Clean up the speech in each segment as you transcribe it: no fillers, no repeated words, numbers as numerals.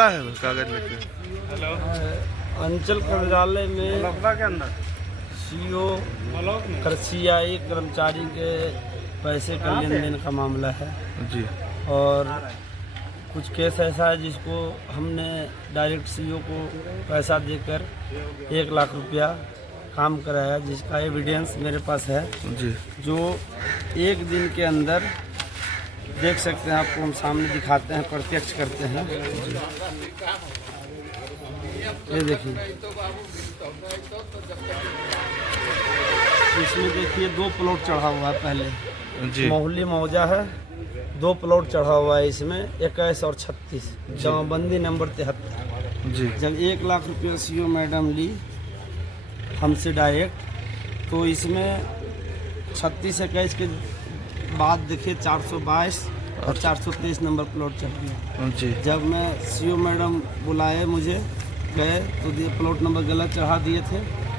मामला है कागज लेके? अंचल कार्यालय में सीओ सीआई कर्मचारी के पैसे का लेन देन का मामला है जी। और कुछ केस ऐसा है जिसको हमने डायरेक्ट सीओ को पैसा देकर 1 लाख रुपया काम कराया, जिसका एविडेंस मेरे पास है जी। जो एक दिन के अंदर देख सकते हैं, आपको हम सामने दिखाते हैं, प्रत्यक्ष करते हैं। ये देखिए, इसमें देखिए 2 प्लॉट चढ़ा हुआ है पहले जी। मोहल्ली मौजा है, 2 प्लॉट चढ़ा हुआ है इसमें 21 और 36 जमाबंदी नंबर 73 जी। जब 1 लाख रुपया सीओ मैडम ली हमसे डायरेक्ट, तो इसमें 36-21 के बाद देखिए 422 और 423 नंबर प्लॉट चढ़ गया जी। जब मैं सीओ मैडम बुलाए मुझे गए तो ये प्लॉट नंबर गलत चढ़ा दिए थे।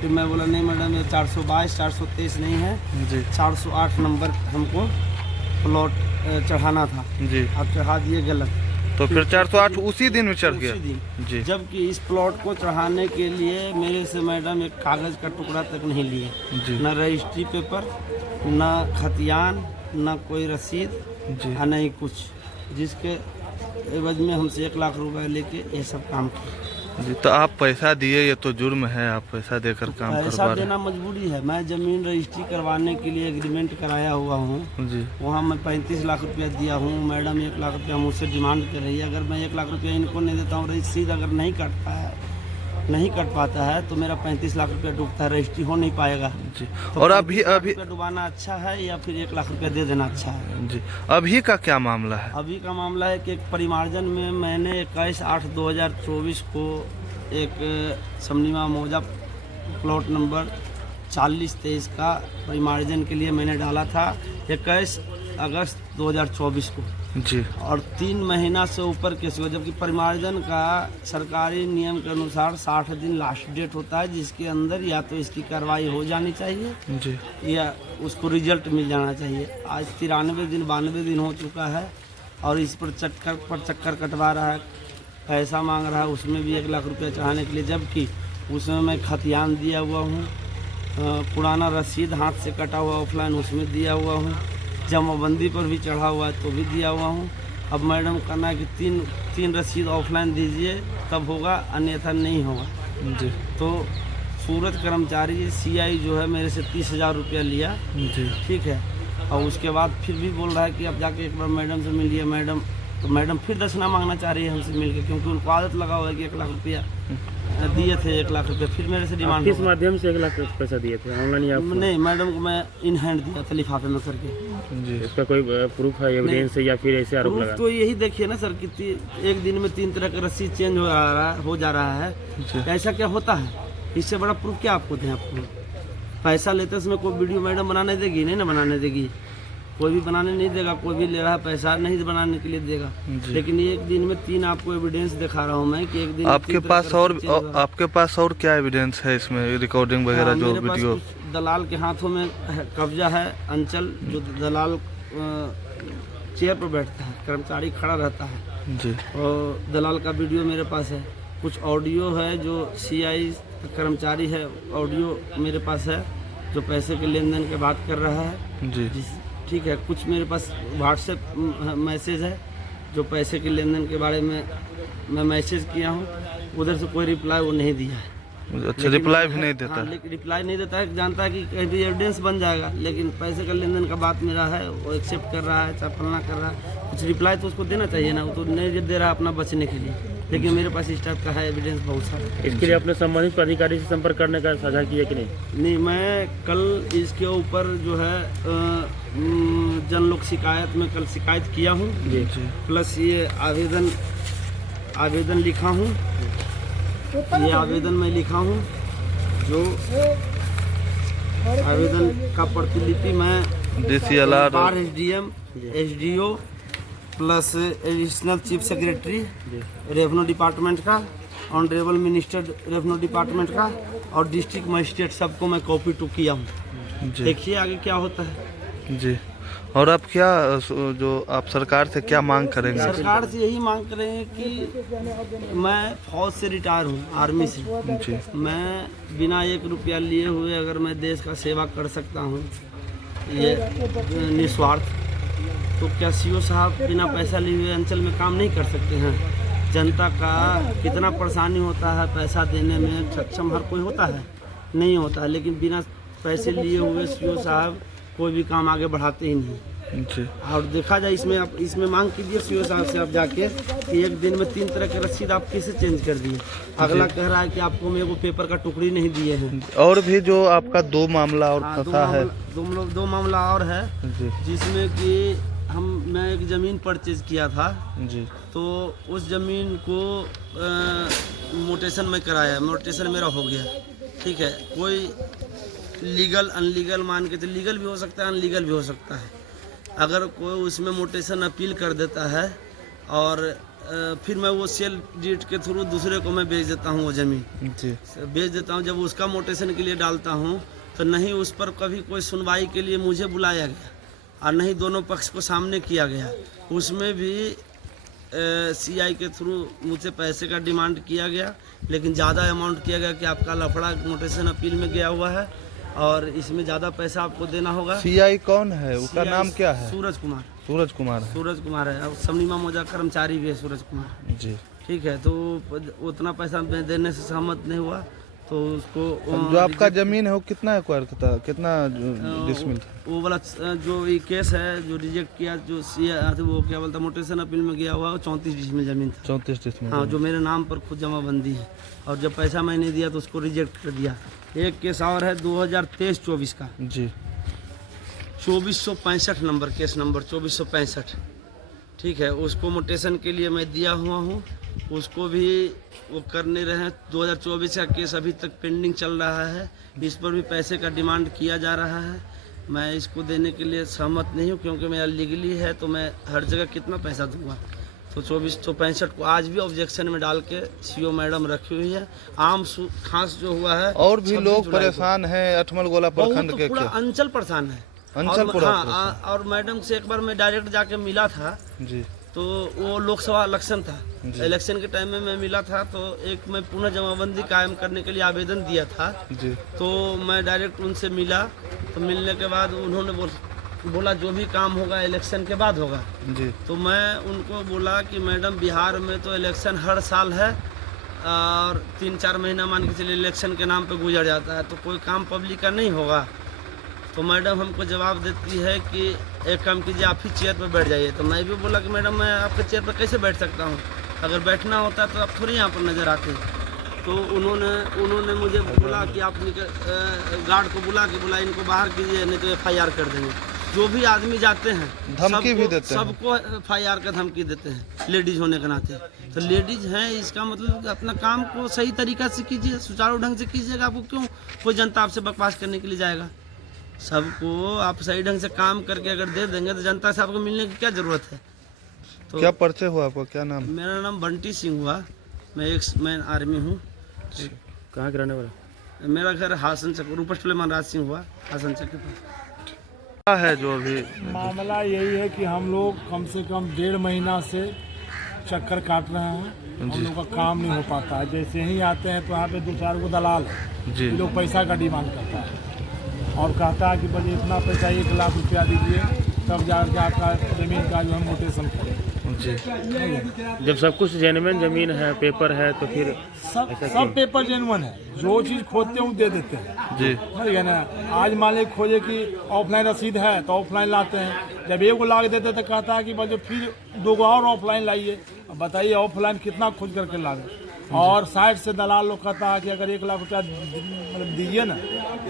फिर मैं बोला नहीं मैडम ये 422 423 नहीं है जी। 408 नंबर हमको प्लॉट चढ़ाना था जी। अब चढ़ा दिए गलत। तो फिर 408 उसी दिन में चढ़ गया उसी दिन। जी। जबकि इस प्लॉट को चढ़ाने के लिए मेरे से मैडम एक कागज का टुकड़ा तक नहीं लिए, जी। न रजिस्ट्री पेपर, न खतियान, न कोई रसीद जी। और नहीं कुछ, जिसके एवज में हमसे 1 लाख रुपए लेके ये सब काम किया जी। तो आप पैसा दिए, ये तो जुर्म है, आप पैसा देकर काम पैसा करवा रहे देना मजबूरी है। मैं जमीन रजिस्ट्री करवाने के लिए एग्रीमेंट कराया हुआ हूँ, हैं जी। वहाँ मैं 35 लाख रुपया दिया हूँ। मैडम 1 लाख रुपया मुझसे डिमांड कर रही है। अगर मैं 1 लाख रुपया इनको नहीं देता हूँ, रजिस्ट्री अगर नहीं कट पाता है तो मेरा 35 लाख रुपया डूबता है, रजिस्ट्री हो नहीं पाएगा जी। तो और 35 लाख अभी रुपया डुबाना अच्छा है या फिर 1 लाख रुपया दे देना अच्छा है? जी। अभी का क्या मामला है? अभी का मामला है कि एक परिमार्जन में मैंने 21/8/2024 को एक समनीमा मौजा प्लॉट नंबर 4023 का परिमार्जन के लिए मैंने डाला था 21 अगस्त 2024 को जी। और 3 महीना से ऊपर केस हुआ, जबकि परिमार्जन का सरकारी नियम के अनुसार 60 दिन लास्ट डेट होता है, जिसके अंदर या तो इसकी कार्रवाई हो जानी चाहिए जी। या उसको रिजल्ट मिल जाना चाहिए। आज 93 दिन 92 दिन हो चुका है और इस पर चक्कर कटवा रहा है, पैसा मांग रहा है, उसमें भी 1 लाख रुपया चढ़ाने के लिए, जबकि उसमें मैं खतियान दिया हुआ हूँ, पुराना रसीद हाथ से कटा हुआ ऑफलाइन उसमें दिया हुआ हूँ, जमाबंदी पर भी चढ़ा हुआ है तो भी दिया हुआ हूँ। अब मैडम कहना है कि तीन रसीद ऑफलाइन दीजिए तब होगा, अन्यथा नहीं होगा जी। तो सूरत कर्मचारी सीआई जो है मेरे से 30,000 रुपया लिया, जी। ठीक है, और उसके बाद फिर भी बोल रहा है कि अब जाके एक बार मैडम से मिलिए। मैडम फिर दक्षिणा मांगना चाह रही है हमसे मिलके, क्योंकि उनको आदत लगा हुआ है कि 1 लाख रुपया दिए थे, 1 लाख रुपया फिर मेरे से डिमांड। किस माध्यम से 1 लाख पैसा दिए थे, ऑनलाइन या नहीं, मैडम को मैं इन हैंड दिया था लिफाफे में करके जी। इसका कोई प्रूफ है, एविडेंस है या फिर ऐसे आरोप लगा? तो यही देखिए ना सर कि एक दिन में 3 तरह का रसीद चेंज हो जा रहा है, ऐसा क्या होता है? इससे बड़ा प्रूफ क्या आपको दें? आपको पैसा लेते समय कोई वीडियो मैडम बनाने देगी? नहीं ना बनाने देगी, कोई भी बनाने नहीं देगा, कोई भी ले रहा है पैसा नहीं बनाने के लिए देगा। लेकिन एक दिन में 3 आपको एविडेंस दिखा रहा हूँ मैं कि एक दिन आपके पास और क्या एविडेंस है इसमें, रिकॉर्डिंग वगैरह जो वीडियो? दलाल के हाथों में कब्जा है अंचल, जो दलाल चेयर पर बैठता है, कर्मचारी खड़ा रहता है जी। और दलाल का वीडियो मेरे पास है, कुछ ऑडियो है जो सीआई कर्मचारी है, ऑडियो मेरे पास है जो पैसे के लेन देन की बात कर रहा है जी। ठीक है। कुछ मेरे पास व्हाट्सएप मैसेज है जो पैसे के लेन देन के बारे में मैं मैसेज किया हूँ, उधर से कोई रिप्लाई वो नहीं दिया है। अच्छा, रिप्लाई भी नहीं देता है? लेकिन रिप्लाई नहीं देता है, जानता है कि कहीं भी एविडेंस बन जाएगा, लेकिन पैसे का लेन देन का बात मेरा है, वो एक्सेप्ट कर रहा है, चाहे फलना कर रहा है, कुछ रिप्लाई तो उसको देना चाहिए ना, वो तो नहीं दे रहा अपना बचने के लिए। लेकिन मेरे पास इस टाइप का है एविडेंस बहुत सारा। इसके लिए अपने संबंधित अधिकारी से संपर्क करने का साझा किया कि नहीं? नहीं, मैं कल इसके ऊपर जो है जन लोक शिकायत में कल शिकायत किया हूँ, प्लस ये आवेदन लिखा हूँ, ये आवेदन मैं लिखा हूँ, जो आवेदन का प्रतिलिपि मैं बार SDM SDO plus additional chief secretary revenue department का, ऑनरेबल मिनिस्टर रेवेन्यू डिपार्टमेंट का और डिस्ट्रिक्ट मजिस्ट्रेट सबको मैं कॉपी टू किया हूँ। देखिए आगे क्या होता है जी। और आप क्या जो आप सरकार से क्या मांग करेंगे? सरकार से यही मांग करेंगे कि मैं फौज से रिटायर हूँ, आर्मी से। जी मैं बिना 1 रुपया लिए हुए अगर मैं देश का सेवा कर सकता हूँ ये निस्वार्थ, तो क्या सीओ साहब बिना पैसा लिए हुए अंचल में काम नहीं कर सकते हैं? जनता का कितना परेशानी होता है, पैसा देने में सक्षम हर कोई होता है, नहीं होता है, लेकिन बिना पैसे लिए हुए सीओ साहब कोई भी काम आगे बढ़ाते ही नहीं। जी और देखा जाए इसमें आप इसमें मांग कीजिए सीओ साहब से आप जाके कि 1 दिन में 3 तरह के रसीद आप कैसे चेंज कर दिए। अगला कह रहा है कि आपको मेरे को पेपर का टुकड़ी नहीं दिए हैं। और भी जो आपका 2 मामला और हाँ, फंसा है। दो मामला और है जी जिसमें कि मैं एक ज़मीन परचेज किया था, जी तो उस ज़मीन को मोटेशन में कराया, मोटेशन मेरा हो गया, ठीक है। कोई लीगल अनलीगल मान के, तो लीगल भी हो सकता है, अनलीगल भी हो सकता है। अगर कोई उसमें मोटेशन अपील कर देता है और फिर मैं वो सेल डीड के थ्रू दूसरे को मैं बेच देता हूँ, वो ज़मीन जी बेच देता हूँ। जब उसका मोटेशन के लिए डालता हूँ तो नहीं उस पर कभी कोई सुनवाई के लिए मुझे बुलाया गया और नहीं दोनों पक्ष को सामने किया गया। उसमें भी सीआई के थ्रू मुझसे पैसे का डिमांड किया गया, लेकिन ज़्यादा अमाउंट किया गया कि आपका लफड़ा मोटेशन अपील में गया हुआ है और इसमें ज़्यादा पैसा आपको देना होगा। सीआई कौन है, उसका नाम क्या है? सूरज कुमार। सूरज कुमार है। सूरज कुमार है और समनीमा मौजा कर्मचारी भी है सूरज कुमार, जी ठीक है। तो उतना पैसा देने से सहमत नहीं हुआ, तो उसको जो आपका जमीन है वो कितना एक्वायर था, कितना डिसमिल था? वो वाला जो ये केस है जो रिजेक्ट किया, जो वो क्या बोलता मोटेशन अपील में गया हुआ, 34 डिसमिल जमीन था। 34 डिसमिल। हाँ, जो मेरे नाम पर खुद जमाबंदी है और जब पैसा मैंने दिया तो उसको रिजेक्ट कर दिया। एक केस और है 2023-24 का, जी 2465 नंबर, केस नंबर 2465, ठीक है। उसको मोटेशन के लिए मैं दिया हुआ हूँ, उसको भी वो कर नहीं रहे हैं। 2024 का केस अभी तक पेंडिंग चल रहा है, इस पर भी पैसे का डिमांड किया जा रहा है। मैं इसको देने के लिए सहमत नहीं हूँ क्योंकि मेरा लीगली है, तो मैं हर जगह कितना पैसा दूंगा। तो 2465 को आज भी ऑब्जेक्शन में डाल के सीओ मैडम रखी हुई है। आम खास जो हुआ है और भी लोग परेशान हैं अठमल गोला प्रखंड के। पूरा अंचल परेशान है, अंचल पूरा। हाँ, और मैडम से एक बार मैं डायरेक्ट जाके मिला था जी, तो वो लोकसभा इलेक्शन था, इलेक्शन के टाइम में मैं मिला था, तो एक मैं पुनः जमाबंदी कायम करने के लिए आवेदन दिया था जी। तो मैं डायरेक्ट उनसे मिला, तो मिलने के बाद उन्होंने बोला जो भी काम होगा इलेक्शन के बाद होगा जी। तो मैं उनको बोला कि मैडम बिहार में तो इलेक्शन हर साल है और 3-4 महीना मान के चलिए इलेक्शन के नाम पे गुजर जाता है, तो कोई काम पब्लिक का नहीं होगा। तो मैडम हमको जवाब देती है कि एक काम कीजिए, आप ही चेयर पर बैठ जाइए। तो मैं भी बोला कि मैडम मैं आपके चेयर पर कैसे बैठ सकता हूँ, अगर बैठना होता तो आप थोड़ी यहाँ पर नज़र आते। तो उन्होंने मुझे बोला कि आप गार्ड को बुला इनको बाहर कीजिए, नहीं तो FIR कर देंगे। जो भी आदमी जाते हैं धमकी भी देते हैं, सबको FIR का धमकी देते हैं, लेडीज होने के नाते। तो लेडीज हैं, इसका मतलब अपना काम को सही तरीका से कीजिए, सुचारू ढंग से कीजिएगा। आपको क्यों कोई जनता आपसे बकवास करने के लिए जाएगा? सबको आप सही ढंग से काम करके अगर दे देंगे तो जनता से आपको मिलने की क्या ज़रूरत है। तो क्या परिचय हुआ आपका, क्या नाम? मेरा नाम बंटी सिंह हुआ, मैं एक्स-मैन आर्मी हूँ। कहाँ के रहने वाला? मेरा घर हासन चक, रूपस्ट मनराज सिंह हुआ, हासन चक के पास। क्या है जो अभी मामला यही है कि हम लोग कम से कम 1.5 महीना से चक्कर काट रहे हैं, हम लोग का काम नहीं हो पाता है। जैसे ही आते हैं तो यहाँ पे 2-4 को दलाल है, जी। ये लोग पैसा का डिमांड करता है और कहता है कि भाई इतना पैसा 1 लाख रुपया दीजिए तब जाकर आपका ज़मीन का जो है मोटेशन करें। जी। जब सब कुछ जेन्युइन ज़मीन है, पेपर है, तो फिर सब पेपर जेन्युइन है, जो चीज़ खोदते हैं वो दे देते हैं जी। ठीक है ना। आज मान लीजिए खोजे कि ऑफलाइन रसीद है तो ऑफलाइन लाते हैं, जब 1 को ला के देते तो कहता है कि भाई फिर 2 को और ऑफलाइन लाइए। अब बताइए ऑफलाइन कितना खोज करके ला दे। और साइड से दलाल लोग कहता है कि अगर 1 लाख रुपया मतलब दीजिए ना,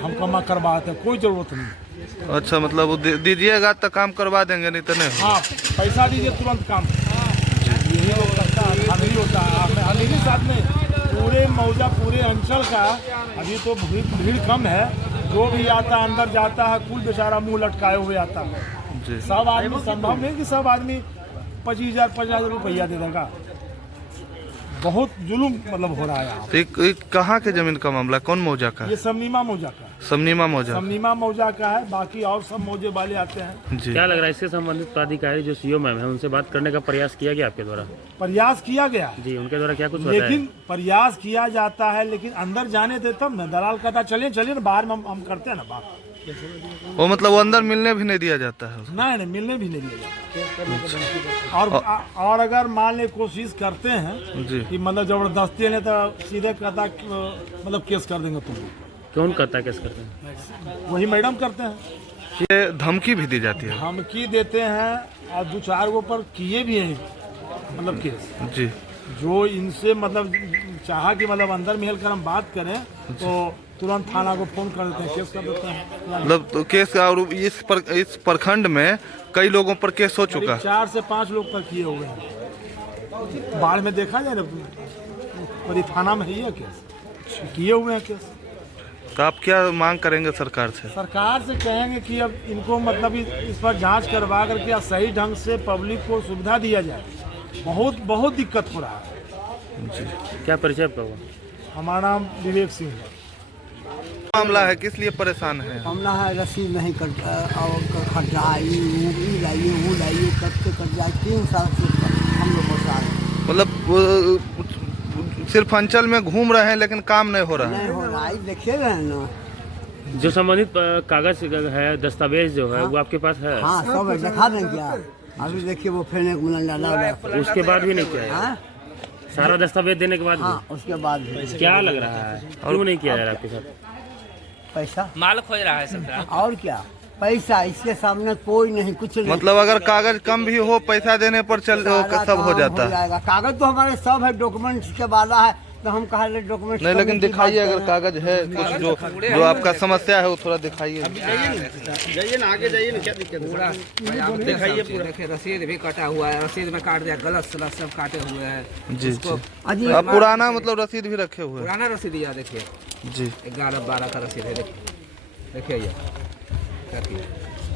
हम कमा करवाते हैं, कोई ज़रूरत नहीं। अच्छा, मतलब वो दीजिएगा तो काम करवा देंगे, नहीं तो नहीं। हाँ, पैसा दीजिए तुरंत काम, यही लोग करता है। अमीरी होता है, अमीरी साथ में पूरे मौजा पूरे अंचल का अभी तो भीड़ कम है, जो भी आता है अंदर जाता है कुल बेचारा मुंह लटकाए हुए आता है जी। सब आदमी संभव नहीं कि सब आदमी 25,000 रुपया दे देगा। बहुत जुलूम मतलब हो रहा है यहाँ। तो ये कहाँ के जमीन का मामला, कौन मौजा का ये है? समनीमा मौजा का है। समनीमा मौजा। समनीमा मौजा का है, बाकी और सब मौजे वाले आते हैं। जी। क्या लग रहा है इससे संबंधित पदाधिकारी जो सीओ मैम है उनसे बात करने का प्रयास किया गया आपके द्वारा? प्रयास किया गया, जी, उनके द्वारा क्या कुछ बताया? लेकिन प्रयास किया जाता है, लेकिन अंदर जाने दे तब न। दलाल कहता चलिए चलिए ना, बाहर में हम करते हैं ना बात। वो मतलब वो अंदर मिलने भी नहीं दिया जाता है उसको? नहीं मिलने भी नहीं दिया जाता। और अगर मान ले कोशिश करते हैं जी। कि मतलब जबरदस्ती नहीं तो सीधे कहता मतलब केस कर देंगे तुम। कौन करता है, केस करते हैं? वही मैडम करते हैं। ये धमकी भी दी जाती है? धमकी देते हैं और 2-4 गो पर किए भी हैं मतलब केस। जी। जो इनसे मतलब चाहा कि मतलब अंदर महल कर हम बात करें तो तुरंत थाना को फोन कर देते हैं, केस कर देते हैं। मतलब तो केस और इस प्रखंड में कई लोगों पर केस हो चुका है? 4 से 5 लोग पर किए हुए हैं। बाढ़ में देखा जाए ना, बड़ी थाना में ही है केस, किए हुए हैं केस। तो आप क्या मांग करेंगे सरकार से? सरकार से कहेंगे कि अब इनको मतलब इस पर जांच करवा करके सही ढंग से पब्लिक को सुविधा दिया जाए। बहुत दिक्कत हो रहा है। जी। क्या परिचय आपका हुआ? हमारा नाम विवेक सिंह है। मामला है, किस लिए परेशान है? हमला है, रसीद नहीं कट और खट रहा है, ये लाइए वो लाइए, कट जाए 3 साल से हम लोग बता रहे हैं। मतलब सिर्फ अंचल में घूम रहे हैं लेकिन काम नहीं हो रहा है? नहीं हो रहा है, देखिए रहे हैं ना। जो संबंधित कागज है, दस्तावेज जो है वो आपके पास है? हाँ सब है, दिखा दें क्या? अभी देखिए वो फिर एक मिनट डाला हुआ है। उसके बाद भी नहीं किया है? हाँ? सारा दस्तावेज देने के बाद भी? हाँ उसके बाद भी। क्या लग रहा है, क्यों नहीं किया जा रहा आपके साथ? पैसा माल खोज रहा है सरकार। और क्या, पैसा इसके सामने कोई नहीं, कुछ नहीं। मतलब अगर कागज कम भी हो, पैसा देने पर चल सारा सब हो काम जाता है? जाएगा। कागज तो हमारे सब है, डॉक्यूमेंट्स के वाला है, तो हम कहा डॉक्यूमेंट्स नहीं, लेकिन दिखाइए अगर कागज है कुछ जो आपका समस्या है वो थोड़ा दिखाइए। जाइए ना, आगे जाइए ना, क्या दिक्कत है? दिखाइए पूरा। देखिए रसीद भी कटा हुआ है, रसीद में काट दिया, गलत सलत सब काटे हुए हैं। जी। अजी आप पुराना मतलब रसीद भी रखे हुए हैं? पुराना रसीद यह देखिए, जी। 11-12 का रसीद है। देखिए ये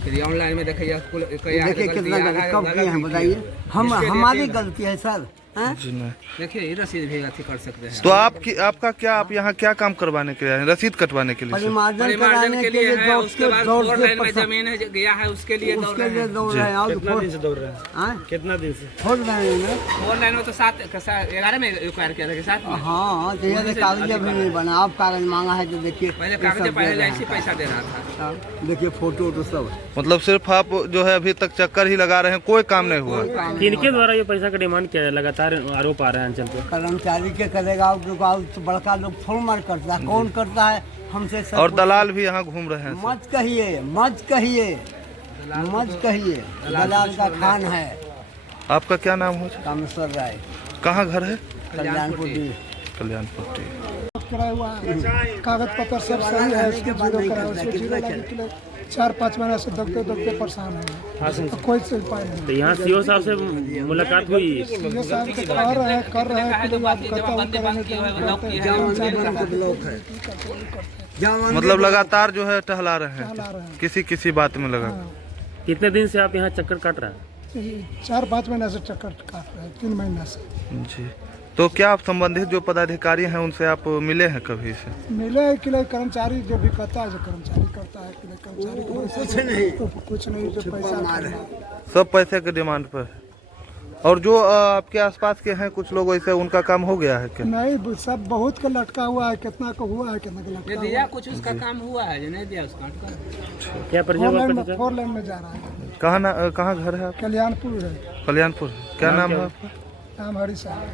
फिर ये ऑनलाइन में देखिए देखिए कितना गलत कब किए हैं बताइए। हमारी गलती है सर। जी नहीं। देखिए ये रसीद भी अथी कर सकते हैं। तो आपका क्या, आप यहाँ क्या काम करवाने के लिए आए हैं? रसीद कटवाने के लिए? परिमार्जन परिमार्जन के लिए है, उसके बाद 4 लाइन में उसके जमीन है गया है, उसके लिए दौड़ रहे हैं। दौड़ रहे हैं। और कितना दिन से दौड़ रहे हैं? कितना दिन से खोल रहे हैं? 4 लाइन में तो 11 में एक्वायर किया था कि 7 में। हाँ तो ये कागज भी नहीं बना, अब कागज मांगा है तो देखिए पहले कागज पहले ऐसे पैसा दे रहा था। देखिए फोटो तो सब। मतलब सिर्फ आप जो है अभी तक चक्कर ही लगा रहे हैं, कोई काम नहीं हुआ? किनके द्वारा ये पैसा का डिमांड किया है? लगातार आरोप आ रहा है अंचल पे। कर्मचारी के करेगा, तो बड़का लोग थोड़ा मार करता है, कौन करता है हमसे सब। और दलाल भी यहाँ घूम रहे हैं? मत कहिए मत कहिए मत कहिए, दलाल का खान है। आपका क्या नाम हो? कामेश्वर राय, कहाँ घर है? कल्याणपुर। कल्याणपुर। कराया हुआ है, कागज पत्र सब सही है, उसके जीरो कराया, उसको जीरो लगे 4-5 महीने से दबते परेशान है, तो कोई से उपाय नहीं। तो यहाँ सीओ साहब से मुलाकात हुई? ये साहब तो कर रहे हैं कि आप मतलब लगातार जो है टहला रहे हैं, किसी बात में लगा? कितने दिन से आप यहाँ चक्कर काट रहे हैं? 4-5 महीने से चक्कर काट रहे हैं, 3 महीने से। जी। तो क्या आप संबंधित जो पदाधिकारी हैं उनसे आप मिले हैं कभी से? मिले है कि कर्मचारी जो भी करता है, जो कर्मचारी करता है कि कर्मचारी कुछ नहीं, जो पैसा सब पैसे के डिमांड पर है। और जो आपके आसपास के हैं कुछ लोग वैसे, उनका काम हो गया है क्या? नहीं, सब बहुत का लटका हुआ है, कितना का हुआ है, कितना का लटका दिया कुछ उसका काम हुआ है, जो नहीं दिया उसका क्या परिचय हुआ आपका? 4 लाइन में जा रहा है। कहाँ घर है आपका? कल्याणपुर है। कल्याणपुर। क्या नाम है आपका? नाम हरी साहब।